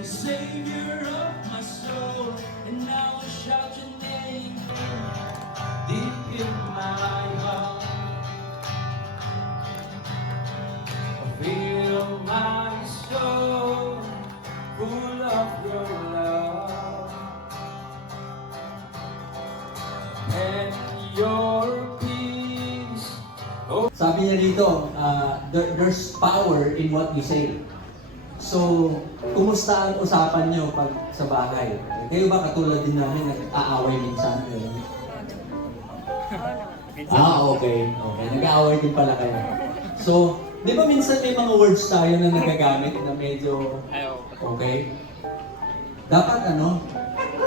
only Savior of my soul, and now I shout your name deep in my heart. I feel my soul full of your love and your peace. Sabi niya dito, there's power in what you say. So, kumusta ang usapan niyo pag sa bahay? Kayo ba katulad din namin nag-aaway minsan? Okay. Nag-aaway din pala kayo. So, di ba minsan may mga words tayo na nagagamit na medyo okay? Dapat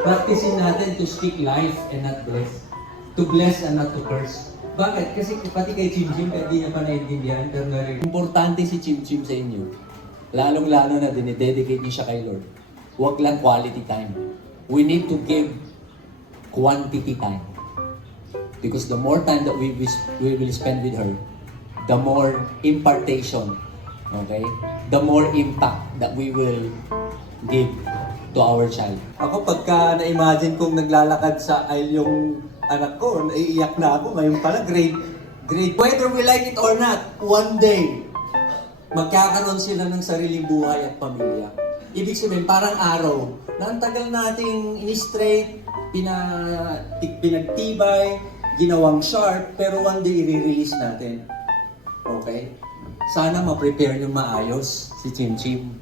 practicing natin to speak life and not bless. To bless and not to curse. Bakit? Kasi pati kay Chim Chim, hindi niya pa naiintindihan, pero importante si Chim Chim sa inyo. Lalong-lalo na dinidedicate niyo siya kay Lord. Huwag lang quality time. We need to give quantity time. Because the more time that we will spend with her, the more impartation, okay? The more impact that we will give to our child. Ako pagka na-imagine kong naglalakad sa aisle yung anak ko, naiiyak na ako. Ngayon pala, grade. Whether we like it or not, one day, magkakaroon sila ng sariling buhay at pamilya. Ibig sabihin, parang araw, na ang tagal nating in-straight, pinagtibay, ginawang sharp, pero one day i-release natin. Okay? Sana ma-prepare yung maayos si Chim Chim.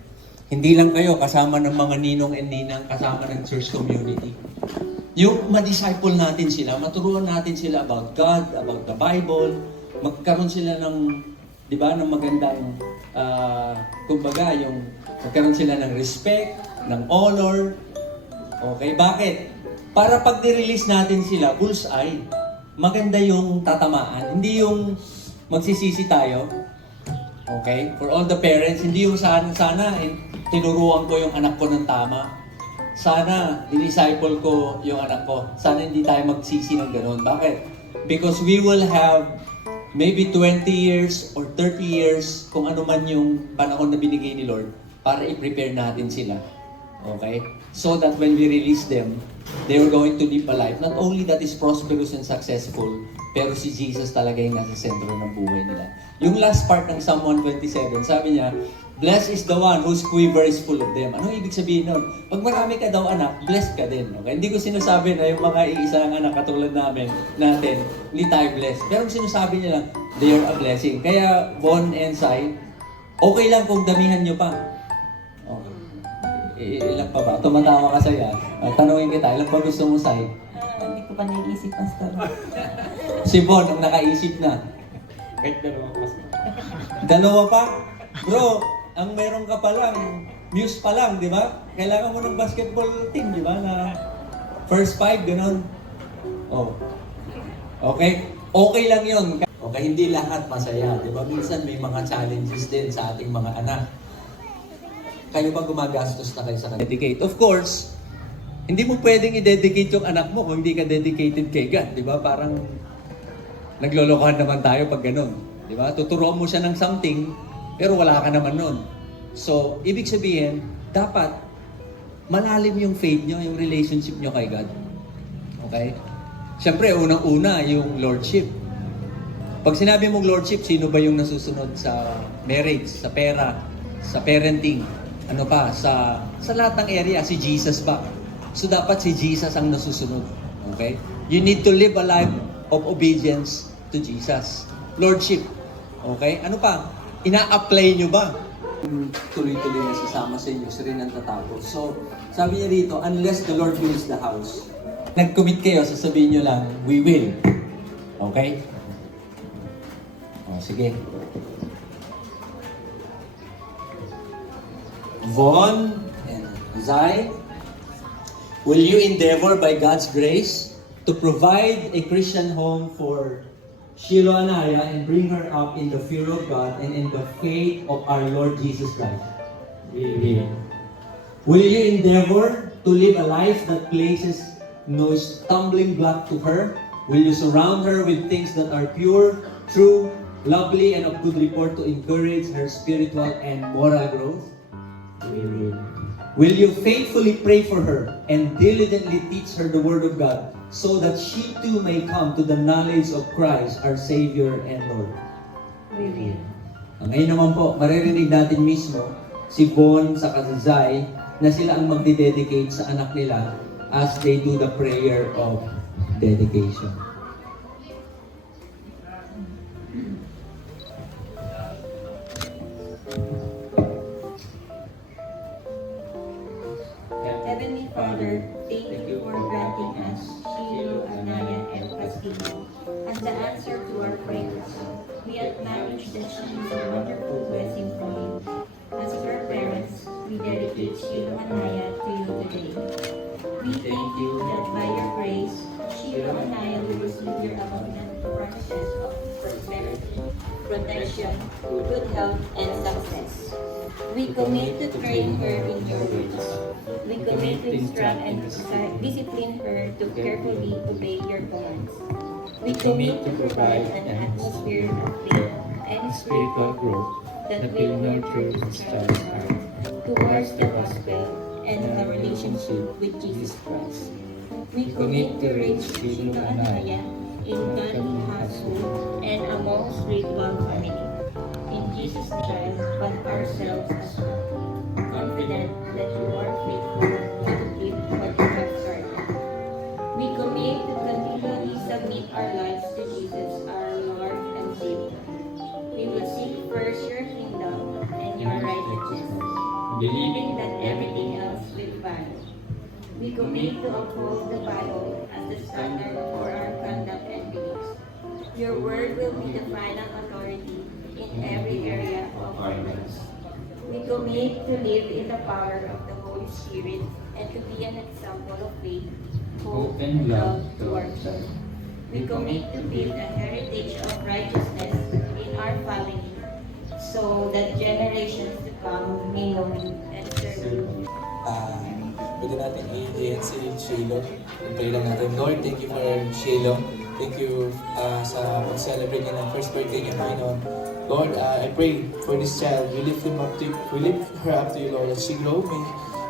Hindi lang kayo kasama ng mga ninong and ninang, kasama ng church community. Yung ma-disciple natin sila, maturuan natin sila about God, about the Bible, magkaroon sila ng, di ba, ng magandang, kumbaga, yung magkaroon sila ng respect, ng honor. Okay, bakit? Para pag ni-release natin sila, bullseye, maganda yung tatamaan. Hindi yung magsisisi tayo. Okay? For all the parents, hindi yung sana tinuruan ko yung anak ko ng tama. Sana, disciple ko yung anak ko. Sana hindi tayo magsisi ng gano'n. Bakit? Because we will have maybe 20 years or 30 years, kung ano man yung panahon na binigay ni Lord, para i-prepare natin sila. Okay? So that when we release them, they are going to live a life not only that is prosperous and successful, pero si Jesus talaga yung nasa sentro ng buhay nila. Yung last part ng Psalm 127, sabi niya, blessed is the one whose quiver is full of them. Ano ibig sabihin nun? Pag marami ka daw anak, blessed ka din. Okay? Hindi ko sinasabi na yung mga iisang anak katulad natin, hindi tayo blessed. Pero sinasabi niya lang, they are a blessing. Kaya, Bon and Sai, okay lang kung damihan nyo pa. Okay. Ilan pa ba? Tumatawa ka sa'yo. Tanungin kita, ilan pa gusto mo, Sai? Hindi ko pa naiisip, Pastor. Si Bon, ang nakaisip na. Kahit dalawa, Pastor. Dalawa pa? Bro, ang meron ka pa lang, Muse pa lang, di ba? Kailangan mo ng basketball team, di ba? Na first five, gano'n. Oh. Okay? Okay lang yun. Okay, hindi lahat masaya, di ba? Minsan may mga challenges din sa ating mga anak. Kayo ba gumagastos na kayo sa kanila? Dedicate. Of course, hindi mo pwedeng i-dedicate yung anak mo kung hindi ka dedicated kay God, di ba? Parang naglolokohan naman tayo pag gano'n. Di ba? Tuturuan mo siya ng something, pero wala ka naman nun. So, ibig sabihin, dapat malalim yung faith nyo, yung relationship nyo kay God. Okay? Siyempre, unang-una, yung Lordship. Pag sinabi mong Lordship, sino ba yung nasusunod sa marriage, sa pera, sa parenting, ano pa, sa lahat ng area, si Jesus ba? So, dapat si Jesus ang nasusunod. Okay? You need to live a life of obedience to Jesus. Lordship. Okay? Ano pa? Ina-apply nyo ba? Tuloy-tuloy na sasama sa inyo, sa rin ang tatapos. So, sabi niya rito, unless the Lord builds the house, nag-commit kayo, sasabihin nyo lang, we will. Okay? O, sige. Von and Zai, will you endeavor by God's grace to provide a Christian home for Shiloh Anaya and bring her up in the fear of God and in the faith of our Lord Jesus Christ? Will you endeavor to live a life that places no stumbling block to her? Will you surround her with things that are pure, true, lovely, and of good report to encourage her spiritual and moral growth? Will you faithfully pray for her and diligently teach her the Word of God so that she too may come to the knowledge of Christ, our Savior and Lord? We will. Ngayon naman po, maririnig natin mismo si Bon sa si Zai na sila ang magdededicate sa anak nila as they do the prayer of dedication. Heavenly Father, thank you for granting us Shiloh, Anaya, and Castillo as the answer to our prayers. We acknowledge that she is a wonderful blessing from you. As your parents, we dedicate Shiloh Anaya to you today. We thank you that by your grace, Shiloh Anaya will receive your abundant promises of prosperity, protection, good health, and success. We commit to train her in your words. We commit to instruct and discipline her to carefully obey your commands. We commit to provide an atmosphere of faith and spiritual growth that will nurture this child's heart towards the gospel and the relationship with Jesus Christ. We commit to raise Shiloh Anaya in godly household and among spiritual family. In Jesus' name, but ourselves as well, confident that you are faithful to complete what you have started. We commit to continually submit our lives to Jesus, our Lord and Savior. We will seek first your kingdom and your righteousness, believing that everything else will follow. We commit to uphold the Bible as the standard for our conduct and beliefs. Your word will be the final authority in every area of our lives. We commit to live in the power of the Holy Spirit and to be an example of faith, hope, and love to our children. We commit to build a heritage of righteousness in our family so that generations to come may know you and serve you. Pwede natin i-end si Shiloh. I-pray lang natin. Lord, thank you for Shiloh. Thank you sa pag-celebrate niya ng first birthday niya, Panginoon. Lord, I pray for this child. We lift her up to you, Lord. As she grow,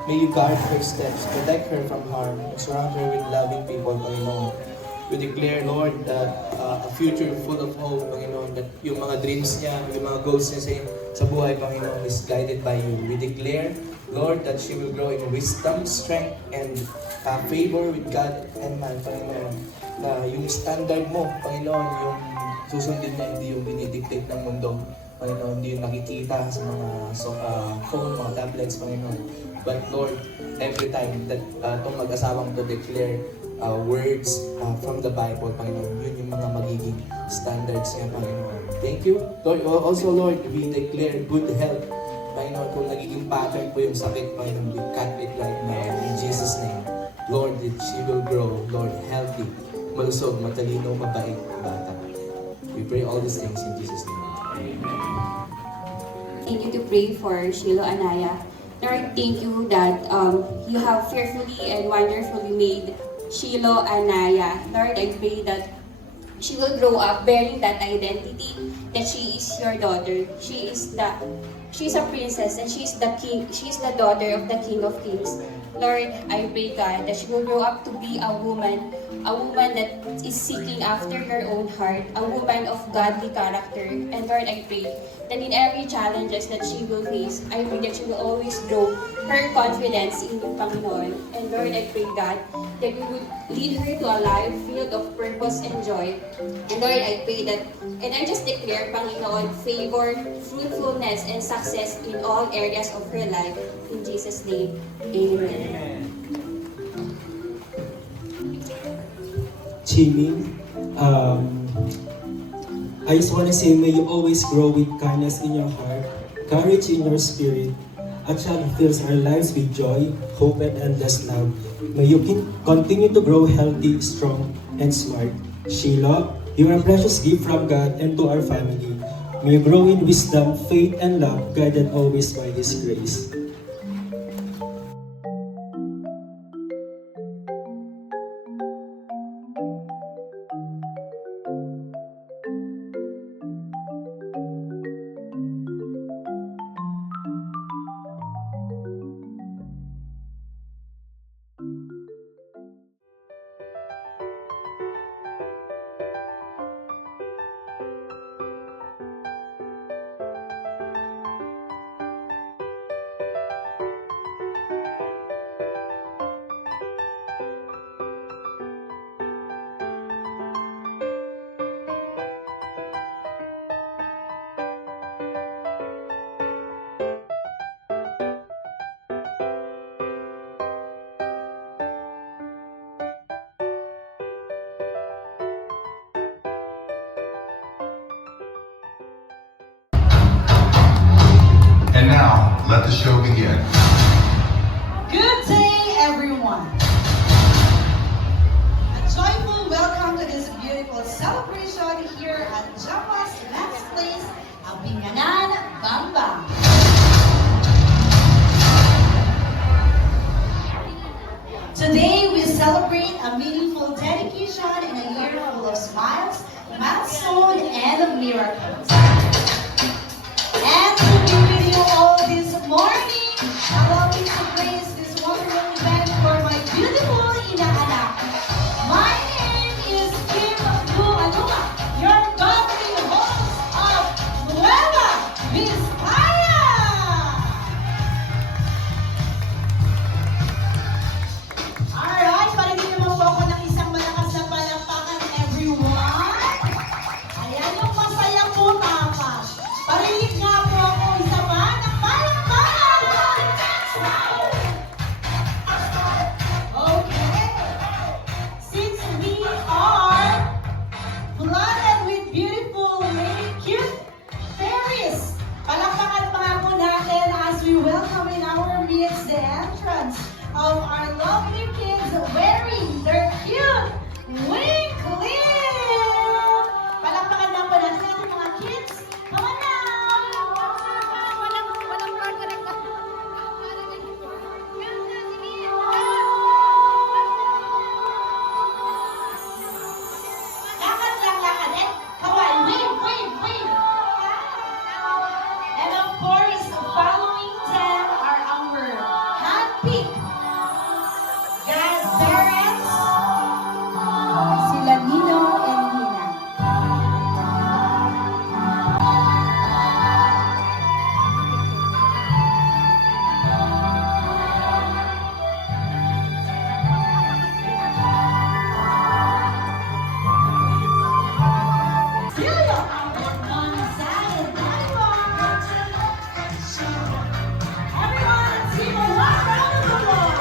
may you guard her steps, protect her from harm, and surround her with loving people, Panginoon. We declare, Lord, that a future full of hope, Panginoon, that yung mga dreams niya, yung mga goals niya sa buhay, Panginoon, is guided by you. We declare, Lord, that she will grow in wisdom, strength, and favor with God and man, Panginoon. Na yung standard mo, Panginoon, yung susundin niya, hindi yung dinidictate ng mundo. Panginoon, hindi yung nakikita sa mga phone, mga tablets, Panginoon. But Lord, every time that itong mag-asawang to declare words from the Bible, Panginoon, yun yung mga magiging standards niya, Panginoon. Thank you. Lord, also, Lord, we declare good health. Panginoon, kung nagiging pattern po yung sakit, Panginoon, we cut it right now in Jesus' name. Lord, that she will grow, Lord, healthy, malusog, matalino, mabait, bata. We pray all these things in Jesus' name. Thank you to pray for Shiloh Anaya. Lord, thank you that you have fearfully and wonderfully made Shiloh Anaya. Lord, I pray that she will grow up bearing that identity, that she is your daughter. She's a princess and she's the daughter of the King of Kings. Lord, I pray, God, that she will grow up to be a woman that is seeking after her own heart, a woman of godly character. And Lord, I pray that in every challenges that she will face, I pray that she will always grow her confidence in you, Panginoon. And Lord, I pray, God, that you would lead her to a life filled of purpose and joy. And Lord, I pray that, and I just declare, Panginoon, favor, fruitfulness, and success in all areas of her life. In Jesus' name, amen. Jimmy, I just want to say, may you always grow with kindness in your heart, courage in your spirit, a child who fills our lives with joy, hope, and endless love. May you continue to grow healthy, strong, and smart. Sheila, you are a precious gift from God and to our family. May you grow in wisdom, faith, and love, guided always by His grace. Let the show begin. Good day, everyone. A joyful welcome to this beautiful celebration here at Japa's Events Place, Abinganan, Bambang. Today, we celebrate a meaningful dedication in a year full of smiles, milestone, and miracles. And to be with you all this morning, allow me to praise this wonderful event for my beautiful inaanak. My name is Kim Blue Anuma, your governing host of Nueva Vizcaya. Alright, parinig naman po ako ng isang malakas na palakpakan, everyone. Ayan yung masaya po tapas. Parinig nga po ako isa pa ng palakpakan. Okay. Since we are flooded with beautiful, many cute fairies, palakpakan pa nga po natin as we welcome in our midst the entrance of our lovely kids wearing their cute wing clip. Palakpakan lang po natin ating mga kids. Come on now! Lakad lang, lakad. Eh, kaway, wave, wave, wave. And of course, following them are our handpicked godparents, sila Nino and Nina. Celia Gonzalez, everyone, let's give a loud round of applause.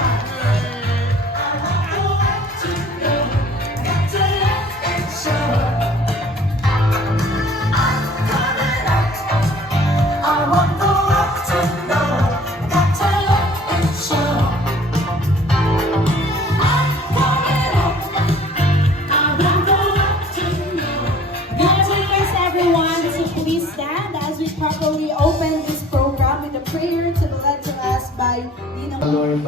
May I request everyone to please stand as we properly open this program with a prayer to be led to us by Dino. Lord,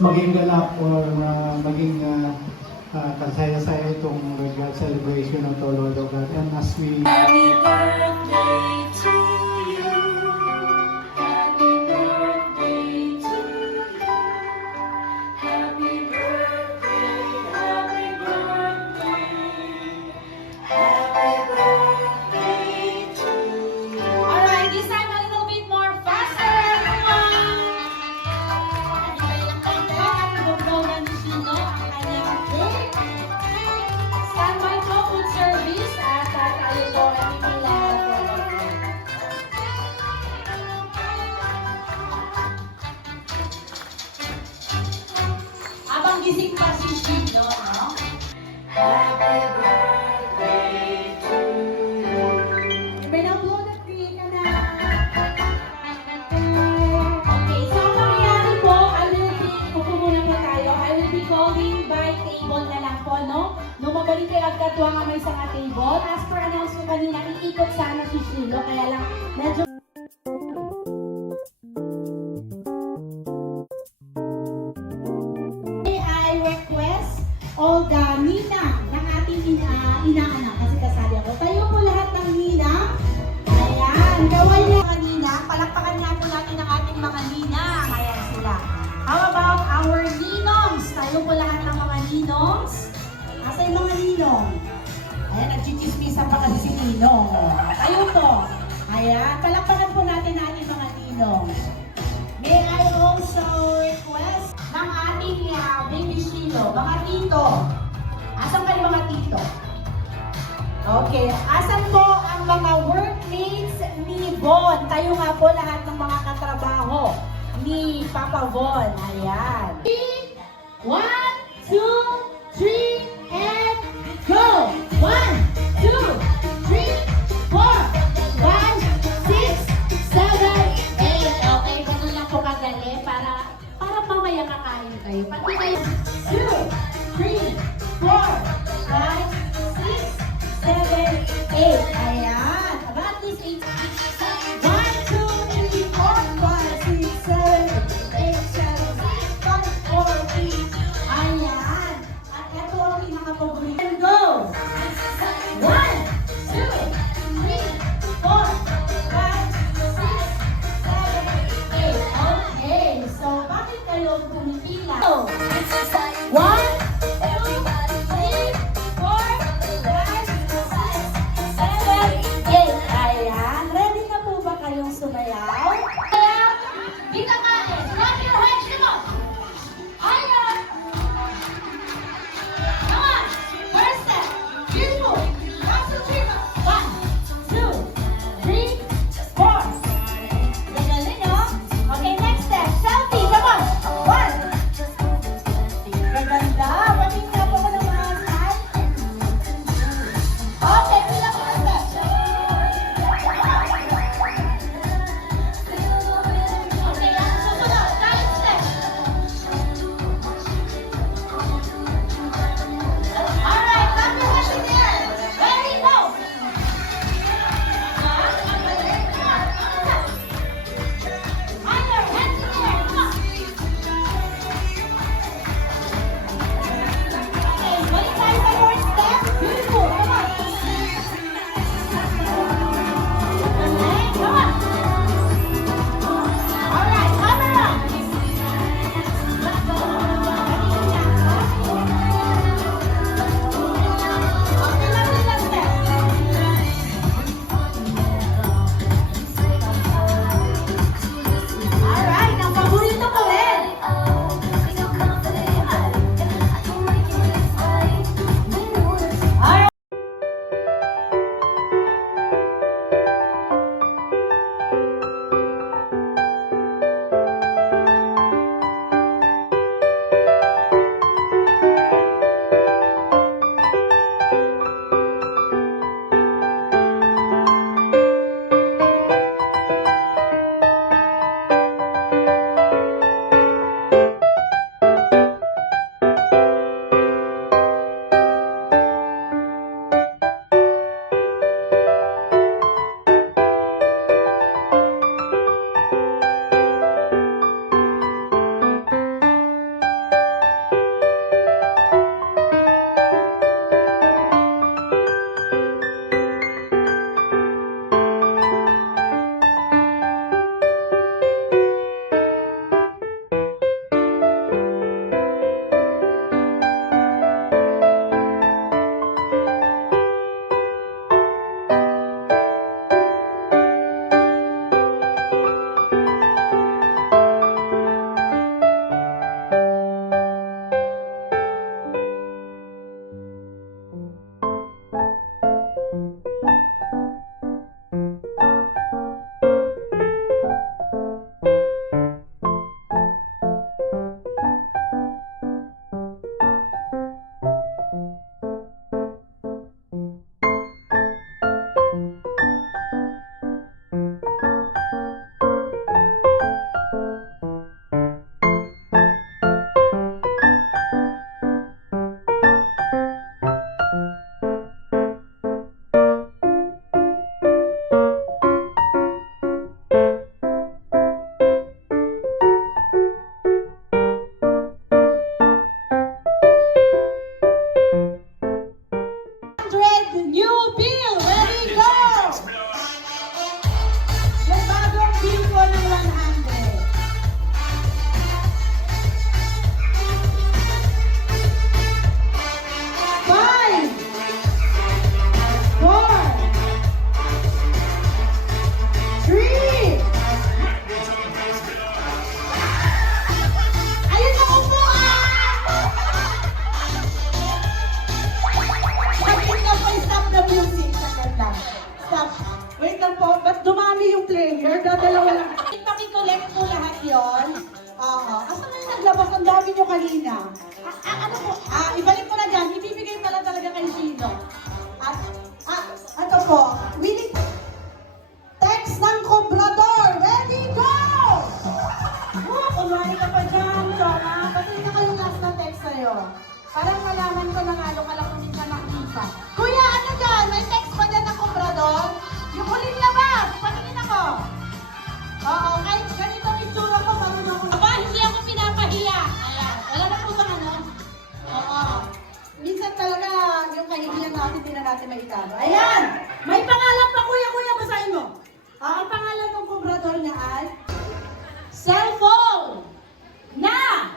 maging ganap or maging kasaya-saya itong regal celebration of the Lord of God. And as we Happy birthday to you. Happy birthday to you. Happy birthday, happy birthday. Happy birthday to you. Alright, this time a little bit more faster, everyone. Bugbogan ni Shino ang kanyang cake. Standby po food service at tayo po ay pipila po. Habang gising pa si Shino, no? Happy birthday to you. May na-upload at create ka na. Okay, so ang mangyayari po, upo muna po tayo. I will be calling by table na lang po, no? Nung mabalik kayo agad doon ang may isang table. As per announce ko kanina, iikot sana si Shilo. Kaya lang, medyo I request Olga Nina ng ating inaanak kasi kasali ako. Tayo po lahat ng Nina. Ayan, gawin niya mga Nina. Palakpakan nga po natin ang ating mga Nina. Ayan sila. How about our Ninongs? Tayo po lahat ng mga Ninongs. Asa yung mga Ninong? Ayan, nagchichismisan pa kasi si Ninong. Tayo po. Ayan, palakpakan po natin ang ating mga Ninongs. May I also request ng ating baby Shilo, mga tito. Asan kayo mga tito? Okay, asan po ang mga workmates ni Von? Tayo nga po lahat ng mga katrabaho ni Papa Von. Ayan. 1, 2, 3, and go! 1, 2, 3, 4, 5, 6, 7, Wait lang po, ba't dumami yung player? Dadalawa lang. Paki-collect po lahat yon. Oo. Asa na yung naglabas? Ang dami nyo kanina. Ano po? Ibalik ko na dyan. Ibibigay pala talaga kay Sino. Ito po. Willing text ng Comprador. Ready, go! Kunwari ka pa dyan, Chona. Pati na kayo last na text sa'yo. Parang malaman ko na nga, ka lang kung minsan nakita. Kuya, ano dyan? May text pa dyan ng Comprador? Yung huling labas! Patingin ako! Oo, kahit ganito ang itsura ko, marunong ako. Aba, hindi ako pinapahiya. Ayan, wala na po bang ano? Oo. Minsan talaga, yung kahihiyan natin, hindi na natin maitalo. Ayan! May pangalan pa, kuya, basahin mo. Ang pangalan ng Comprador niya ay cellphone na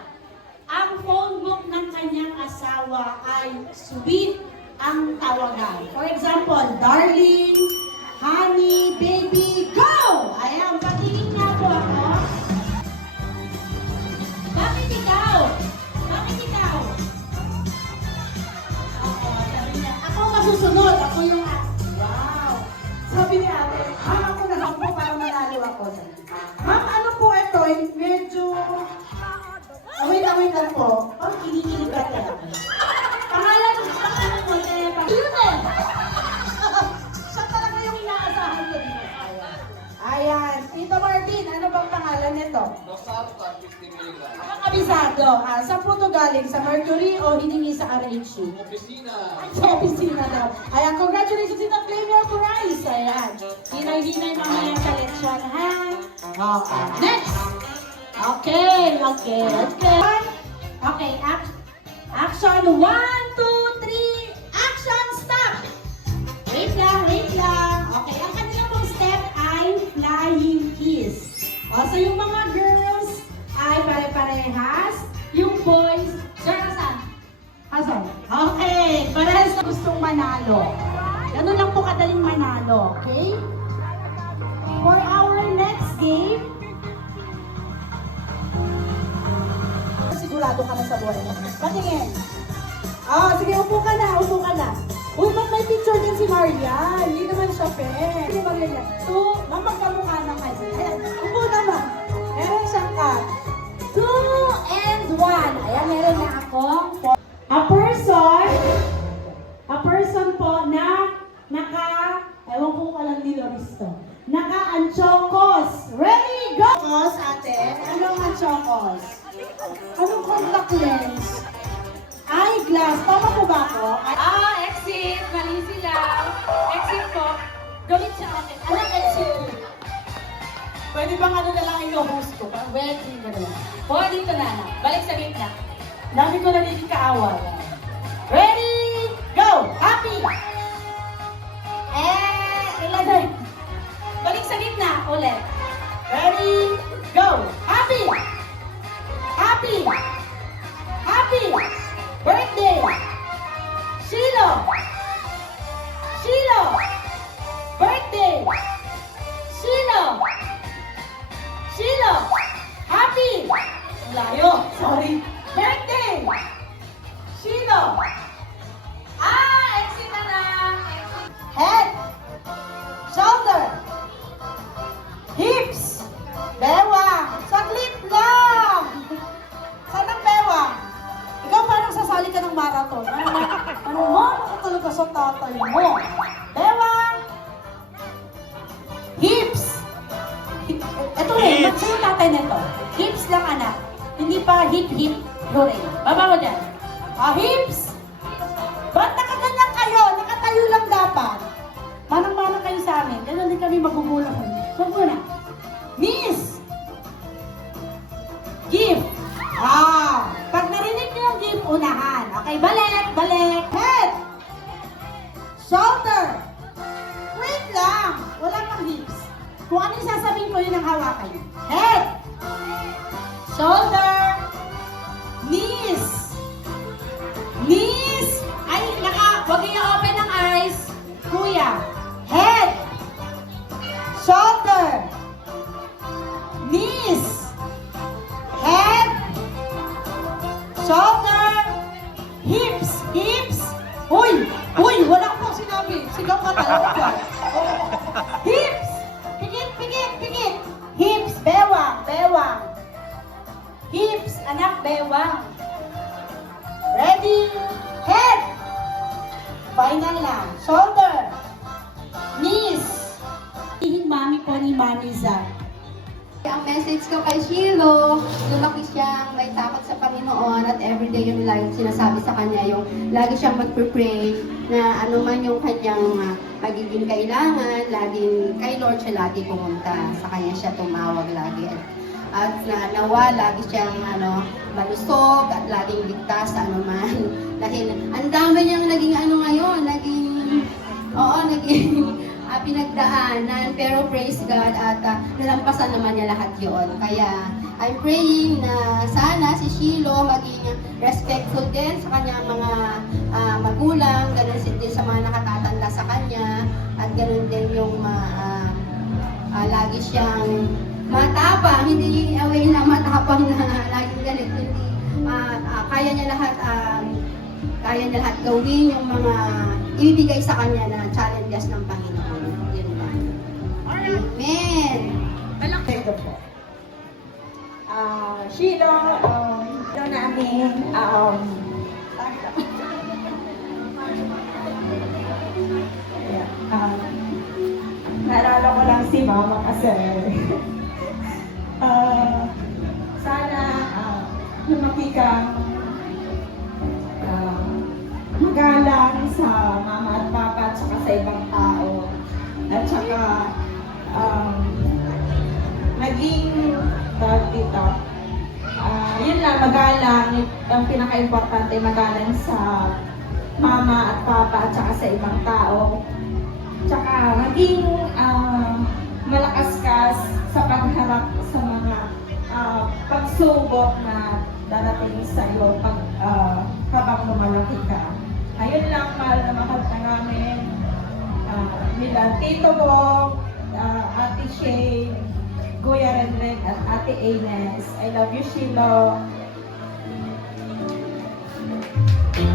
ang phone book ng kanyang asawa ay sweet ang tawagan. For example, darling, honey, baby, go! Ayan, patingin nga po ako. Bakit ikaw? Bakit ikaw? Oo, sabi niya, ako masusunod. Ako yung, wow. Sabi ni ate, ako na lang po para manalo ako. Ma'am, ano po ito? Medyo, wait lang po. Oh, kinikilig ka kaya. Pangalan mo, yun eh. Siya talaga yung inaasahan ko dito. Ayan. Tito Martin, ano bang pangalan nito? Kabisado. Sa Puto galing? Sa Mercury o hiningi sa RHU? Sa opisina daw. Ayan, congratulations Tito, claim your prize. Ayan. Hinay-hinay mamaya sa lechon, ha? Okay. Next! Okay. Okay, action. 1, 2, 3, action, stop! Wait lang. Okay, ang kanilang pong step ay flying kiss. So yung mga girls ay pare-parehas. Yung boys, sir, asan? Okay, parehas na gustong manalo. Ganun lang po kadaling manalo, okay? For our next game, sigurado ka na sa buhay mo. Patingin. Sige, upo ka na. Uy, ba't may picture din si Maria? Hindi naman siya Hindi Maria. So, magkamukha na kayo. Ayan, upo naman. Meron siyang cut. 2 and 1. Ayan, meron na akong a person po na ewan ko kung alam ni Loris to. Naka-anchokos. Ready, go! Anchokos, ate. Anong anchokos? Anong contact lens? Eyeglass. Tama po ba ako? Exit. Mali sila. Exit po. Galit siya akin. Anong exit? Pwede bang ano na lang i-host ko? Wedding na lang. O, dito na. Balik sa gitna. Dami ko nagiging kaaway. Ready, go! Happy! Ilagay. Balik sa gitna. Ulit. Ready, go! Happy! Birthday! Shilo! Birthday! Shilo! Happy! Layo! Sorry! Birthday! Shilo! Exit na lang. Head! Shoulder! Hips! Bewang! Saglit lang! Saan ang bewang? Ikaw parang sasali ka ng marathon. Ano mo? Nakatalaga sa tatay mo. Bewang! Hips! Ito rin, sa'yo tatay nito. Hips lang anak. Hindi pa hip-hip. Hooray. Baba mo dyan. Hips! Ba't nakaganyan kayo? Nakatayo lang dapat. Manang-manang kayo sa amin. Ganun din kami magugulang. Huwag muna. Miss! Give! Pag narinig niyo yung give, unahan. Okay, balik. Head! Shoulder! Wait lang. Wala pang hips. Kung ano yung sasabihin ko, yun ang hawakan niyo. Head! Shoulder! Knees! Ay, wag niyo open ang eyes. Kuya. Head! Shoulder! Knees! Head! Shoulder! Hips! Uy! Wala akong sinabi. Sigaw ka talaga. Hips! Bewang. Ready, head. Final na, shoulder, knees. Hihin mami ko ni Mami Zach. Ang message ko kay Shiloh, lumaki siyang may takot sa Panginoon at everyday yung lagi sinasabi sa kanya, yung lagi siyang magpre-pray na ano man yung kanyang magiging kailangan, laging kay Lord siya lagi pumunta. Sa kanya siya tumawag lagi. At nawa, lagi siyang malusog at laging ligtas sa ano man. Dahil ang dami niyang naging ngayon, naging pinagdaanan, pero praise God at nalampasan naman niya lahat yon. Kaya I'm praying na sana si Shiloh maging respectful din sa kanyang mga magulang, ganun din sa mga nakatatanda sa kanya, at ganun din yung lagi siyang matapang, hindi away na matapang na laging galit, hindi kaya niya lahat gawin yung mga ibibigay sa kanya na challenges ng Panginoon. Yun lang. Amen. Thank you po. Shiloh, namin, naalala ko lang si Mama kasi sana lumaki kang magalang sa mama at papa at saka sa ibang tao. At saka naging dito. Yun lang, magalang. Ang pinaka-importante, magalang sa mama at papa at saka sa ibang tao. Tsaka maging malakas ka sa pagharap sa mga pagsubok na darating sa iyo habang lumalaki ka. Ayun lang, mahal na mahal ka namin. Nila Tito Bob, Ate Shay, Kuya Renren, at Ate Ines. I love you, Shiloh.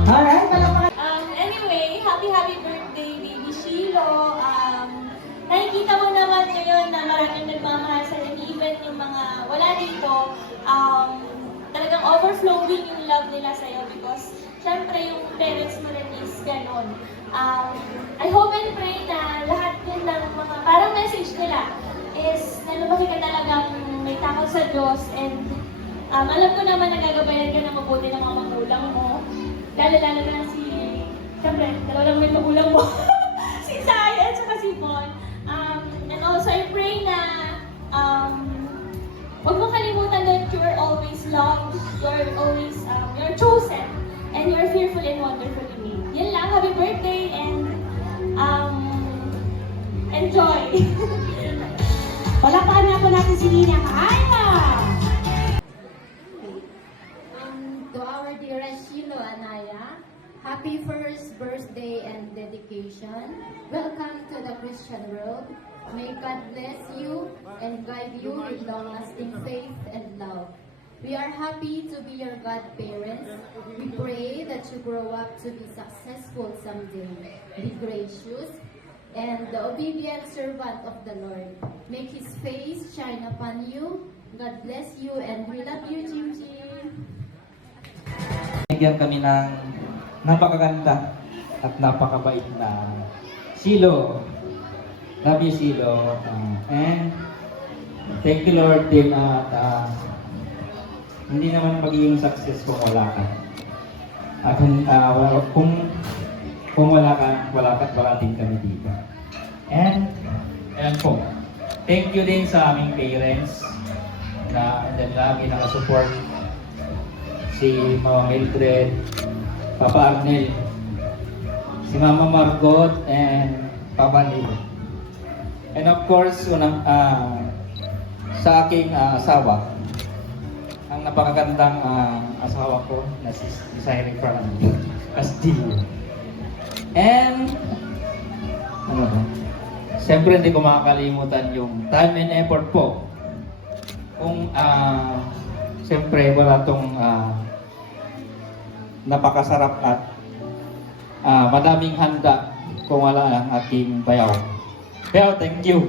Alright, palakpakan. Anyway, happy birthday, baby Shiloh. Nakikita mo naman ngayon na maraming nagmamahal sa iyo, even yung mga wala dito, talagang overflowing yung love nila sa iyo because syempre yung parents mo rin is ganun. I hope and pray na lahat din ng mga parang message nila is na lumaki ka talagang may takot sa Diyos, and alam ko naman nagagabayan ka ng mabuti ng mga magulang mo. Lalo na syempre, dalawa lang may magulang mo. Si Sai at saka si Bon. And also, I pray na huwag mo kalimutan that you are always loved, you're chosen, and you're fearfully and wonderfully made. Yan lang, happy birthday, and enjoy! Palakpakan nga po natin si Nina Kaaya. To our dearest Shiloh Anaya, happy first birthday and dedication. Welcome to the Christian world. May God bless you and guide you with long-lasting faith and love. We are happy to be your godparents. We pray that you grow up to be successful someday. Be gracious and the obedient servant of the Lord. Make His face shine upon you. God bless you and we love you, Jim Jim. Bigyan kami ng napakaganda at napakabait na Shiloh. Love you, Shiloh. And thank you, Lord, din at hindi naman magiging success kung wala ka. At kung wala ka, wala din kami dito. And po, thank you din sa aming parents na lagi nakasupport. Si Mama Mildred, Papa Arnel, si Mama Margot, and Papa Neil. And of course, sa aking asawa, ang napakagandang asawa ko na si Cyril Fernandez Castillo. And siyempre hindi ko makakalimutan yung time and effort po. Kung siyempre wala tong napakasarap at madaming handa kung wala ang aking bayaw. Pero thank you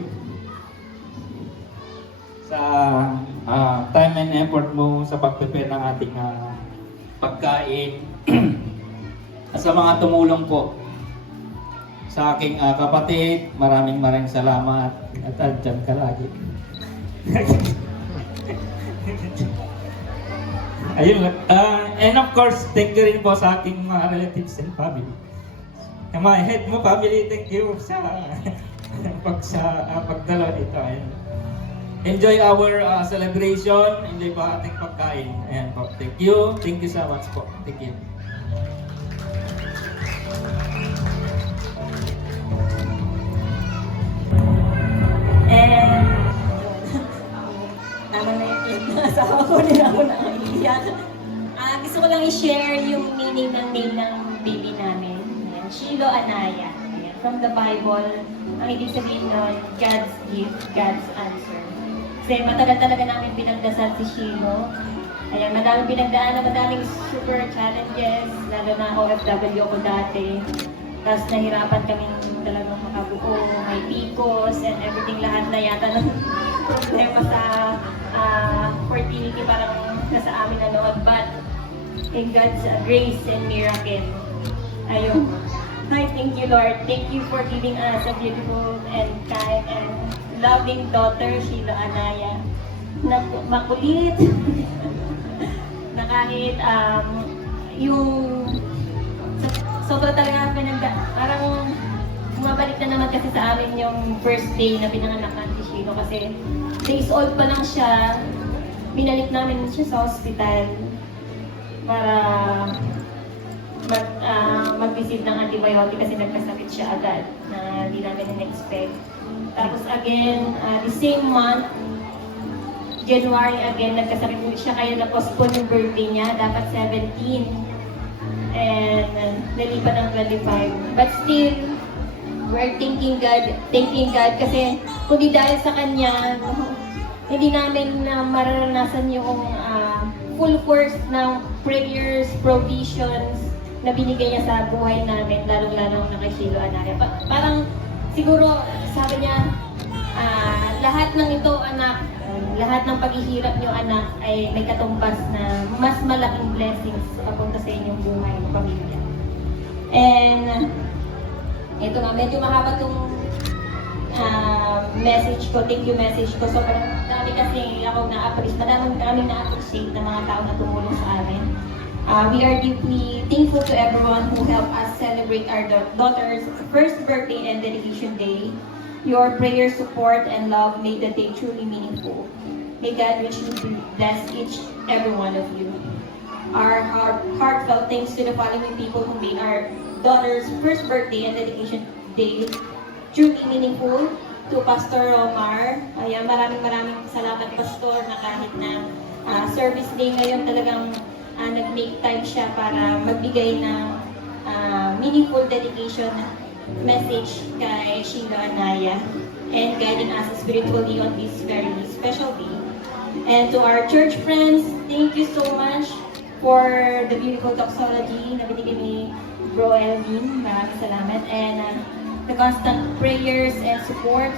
sa time and effort mo sa pag-prepare ng ating pagkain. At sa mga tumulong po sa aking kapatid, maraming salamat at andyan ka lagi. Ayun lang. And of course, thank you rin po sa aking mga relatives and family. Yung mga head mo, family, thank you sa pagdala dito. Ayun. Enjoy our celebration. Enjoy po ating pagkain. Ayan po. Thank you. Thank you so much po. Thank you. And tama na yung asawa ko nila ako nakaiiyak. Gusto ko lang i-share yung meaning ng name ng baby namin. Ayan, Shiloh Anaya. Ayan, from the Bible, ang ibig sabihin nun, God's gift, God's answer. Kasi matagal talaga namin pinagdasal si Shiloh. Ayan, madaming pinagdaanan, madaming super challenges, lalo na OFW ko dati. Tapos nahirapan kaming talagang makabuo, may PCOS and everything, lahat na yata ng problema sa fertility parang nasa amin na noon. But in God's grace and miracle, ayun. I thank you, Lord. Thank you for giving us a beautiful and kind and loving daughter, Shiloh Anaya. Na makulit. Na kahit yung sobra talaga parang bumabalik na naman kasi sa amin yung first day na pinanganakan si Shiloh kasi days old pa lang siya, binalik namin siya sa hospital para mag-receive ng antibiotic kasi nagkasakit siya agad na hindi namin in-expect. Tapos again, the same month, January again, nagkasakit ulit siya kaya na-postpone yung birthday niya, dapat 17. And nalipat ng 25. But still, we're thanking God kasi kundi dahil sa Kanya, hindi namin mararanasan yung full course ng prayers, provisions na binigay niya sa buhay namin, lalong-lalo na kay Shiloh Anaya. Parang siguro, sabi niya, lahat ng ito, anak, lahat ng paghihirap niyo, anak, ay may katumbas na mas malaking blessings papunta sa inyong buhay ng pamilya. And ito nga, medyo mahaba itong message ko, thank you message ko. So, parang dami kasi ako na-appreciate, maraming na-appreciate na mga tao na tumulong sa amin. We are deeply thankful to everyone who helped us celebrate our daughter's first birthday and dedication day. Your prayer, support, and love made the day truly meaningful. May God richly bless every one of you. Our heartfelt thanks to the following people who made our daughter's first birthday and dedication day truly meaningful. To Pastor Omar, ayan, maraming salamat Pastor na kahit na service day ngayon talagang nag-make time siya para magbigay ng meaningful dedication message kay Shiloh Anaya and guiding us spiritually on this very special day. And to our church friends, thank you so much for the beautiful doxology na binigay ni Bro Elvin. Maraming salamat. And the constant prayers and support,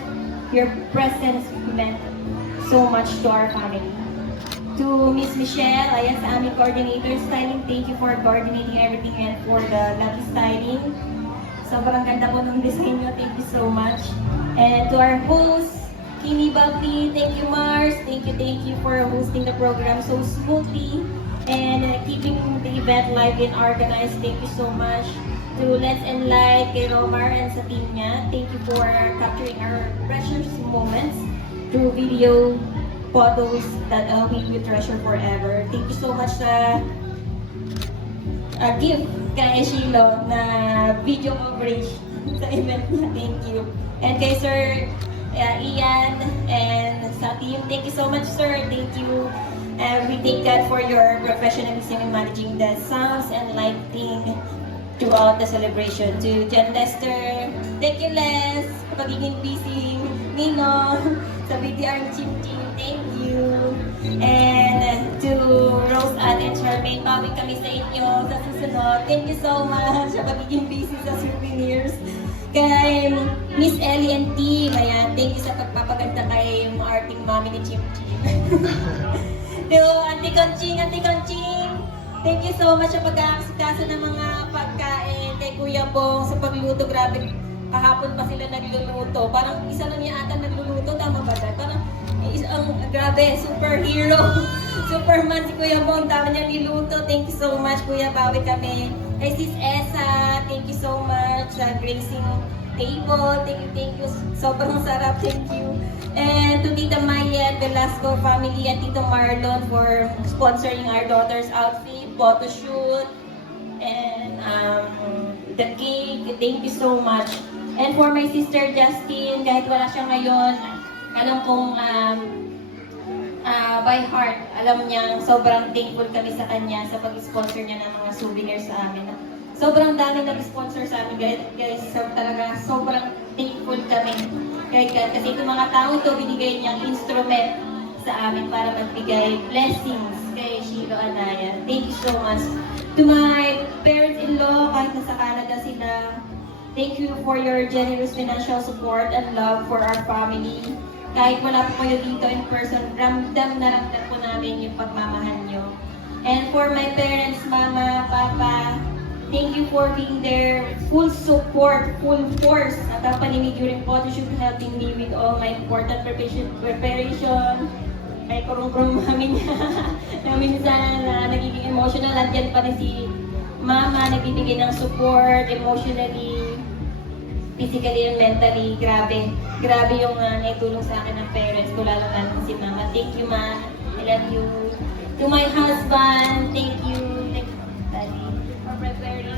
your presence meant so much to our family. To Miss Michelle, ayan sa aming coordinator styling, thank you for coordinating everything and for the lucky styling. Sobrang ganda po ng design nyo, thank you so much. And to our host, Kimi Buckley, thank you Mars, thank you for hosting the program so smoothly and keeping the event live and organized, thank you so much. To Let's Enlight, kay Romar and sa team niya, thank you for capturing our precious moments through video photos that we will treasure forever. Thank you so much sa gift kay Shiloh na video coverage sa event niya. Thank you. And kay Sir Ian and sa team, thank you so much sir. Thank you. And we thank God for your professionalism in managing the sounds and lighting throughout the celebration. To Jen Lester, thank you Les, pagiging busy, Nino, sa BTR Chim Chim, thank you. And to Rose Ann and Charmaine, pawig kami sa inyo sa susunod. Thank you so much sa pagiging busy sa souvenirs. Kay Miss Ellie and Team, ayan, thank you sa pagpapaganda kay mga arting mami ni Chim Chim. To Auntie Conching, thank you so much sa pag-aasikaso ng mga pagkain. Kay Kuya Bong sa pagluto, grabe, kahapon pa sila nagluluto. Parang isa lang niya ata nagluluto, tama ba dahil? Parang grabe, superhero. Superman si Kuya Bong, tama niya niluto. Thank you so much, Kuya, bawi kami. Kay Sis Esa, thank you so much sa gracing table. Thank you. Sobrang sarap, thank you. And to Tita Maya at Velasco family and Tito Marlon for sponsoring our daughter's outfit, photo shoot, and the cake. Thank you so much. And for my sister Justin, kahit wala siya ngayon, alam kong by heart, alam niyang sobrang thankful kami sa kanya sa pag-sponsor niya ng mga souvenirs sa amin. Sobrang dami nag-sponsor sa amin, guys. So, talaga, sobrang thankful kami. Kasi itong mga tao ito, binigay niyang instrument sa amin para magbigay blessings kay Shiloh Anaya. Thank you so much. To my parents-in-law, kahit nasa Canada sila, thank you for your generous financial support and love for our family. Kahit wala po kayo dito in person, ramdam po namin yung pagmamahal nyo. And for my parents, Mama, Papa, thank you for being there, full support, full force at accompanying me during photo shoot, helping me with all my important preparation. Kay kurung-kurung mami niya, na minsan na nagiging emotional, andyan pa rin si Mama, nagbibigay ng support, emotionally, physically and mentally. Grabe yung naitulong sa akin ng parents ko, lalo na si Mama. Thank you, Ma. I love you. To my husband, thank you, Daddy, for preparing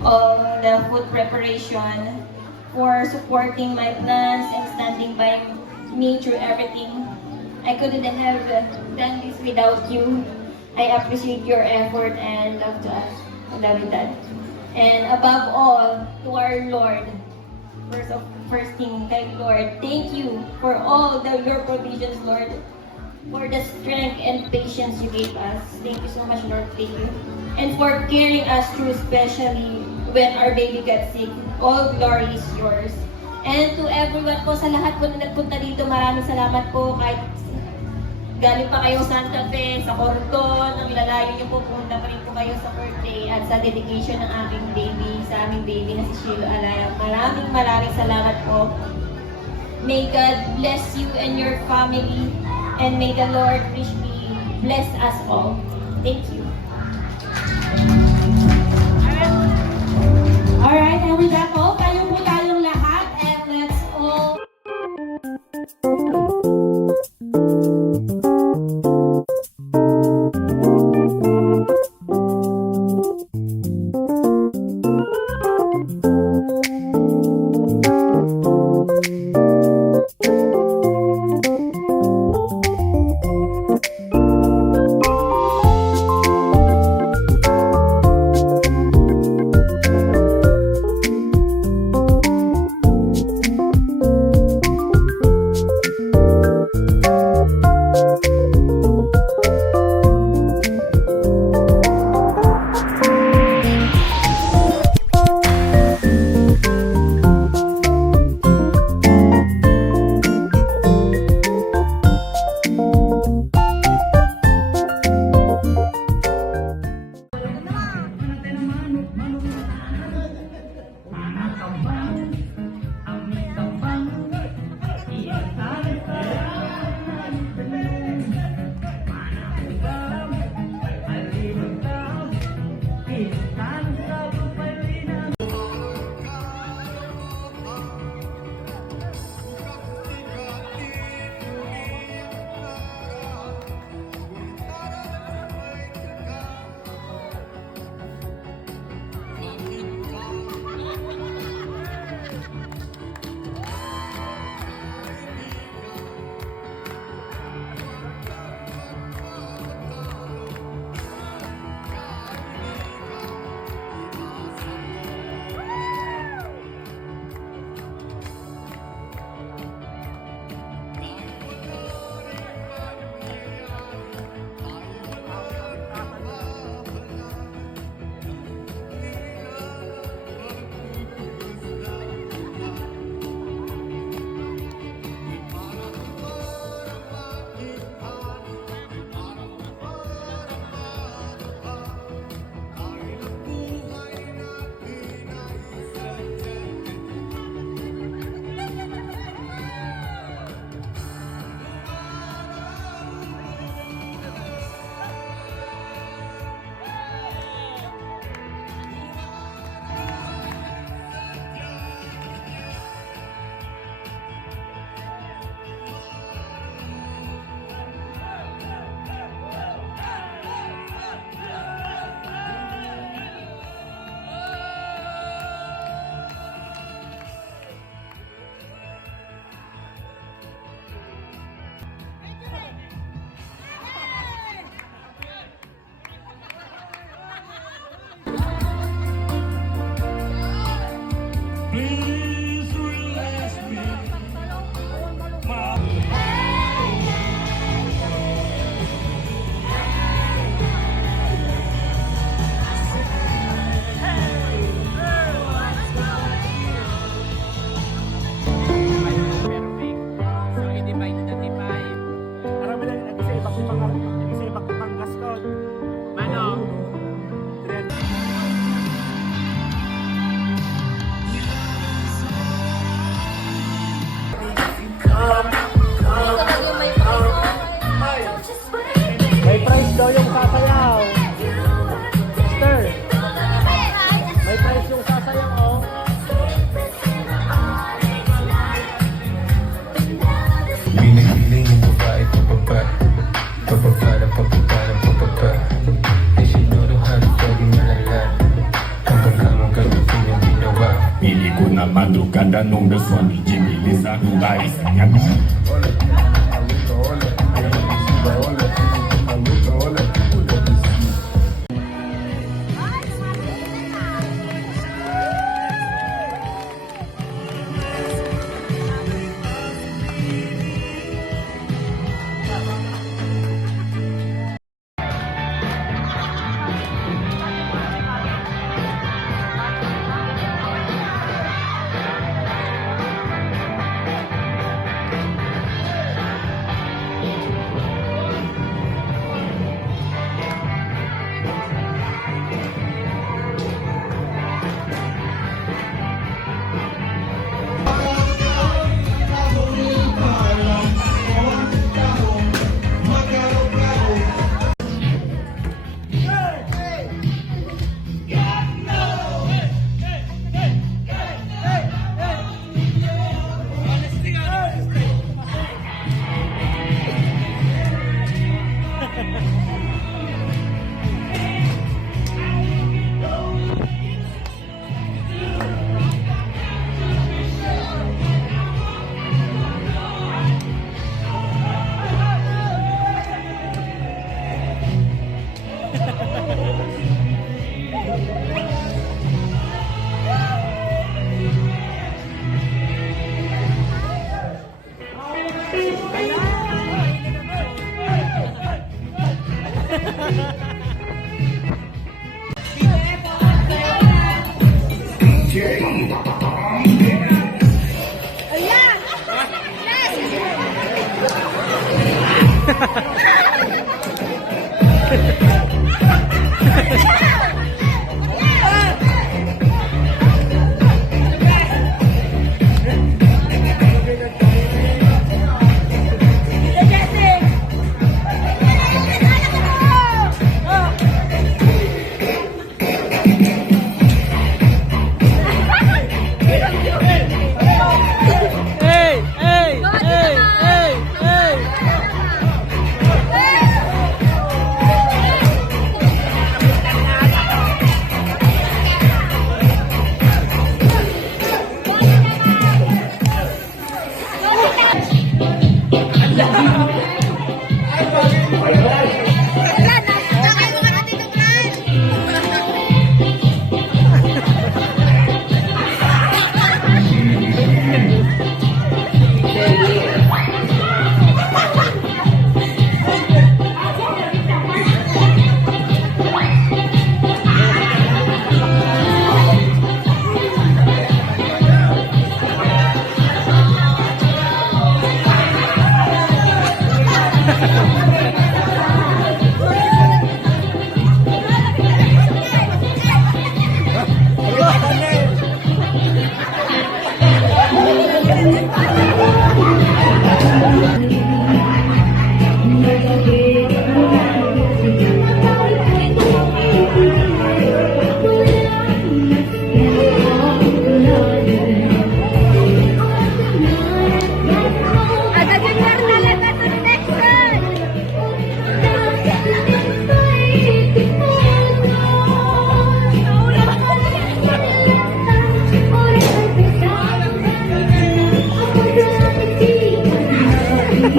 all the food preparation, for supporting my plans and standing by me through everything. I couldn't have done this without you. I appreciate your effort and love to us. I love you, Dad. And above all, to our Lord, first thing, thank Lord, thank you for all your provisions, Lord, for the strength and patience you gave us. Thank you so much, Lord, thank you. And for carrying us through, especially when our baby got sick. All glory is yours. And to everyone po, sa lahat po na nagpunta dito, maraming salamat po. Kahit galing pa kayo Santa Fe, sa Corton, ang lalayo niyo po, pumunta pa rin po kayo sa birthday at sa dedication ng aking baby, sa aming baby na si Shiloh Anaya. Maraming salamat po. May God bless you and your family, and may the Lord richly bless us all. Thank you. Alright, and with that all, tayo po tayong lahat, and let's all daw yung sasayaw. Sister, may price yung sasayaw, oh. Piling yung babae, papapa. Papapa na papapa na papapa. Di siguro halos laging malala. Hanggang lamang gagawin yung ginawa. Pili ko naman do ganda nung beso ni Jimmy Lisa nung guys yang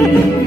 Thank you.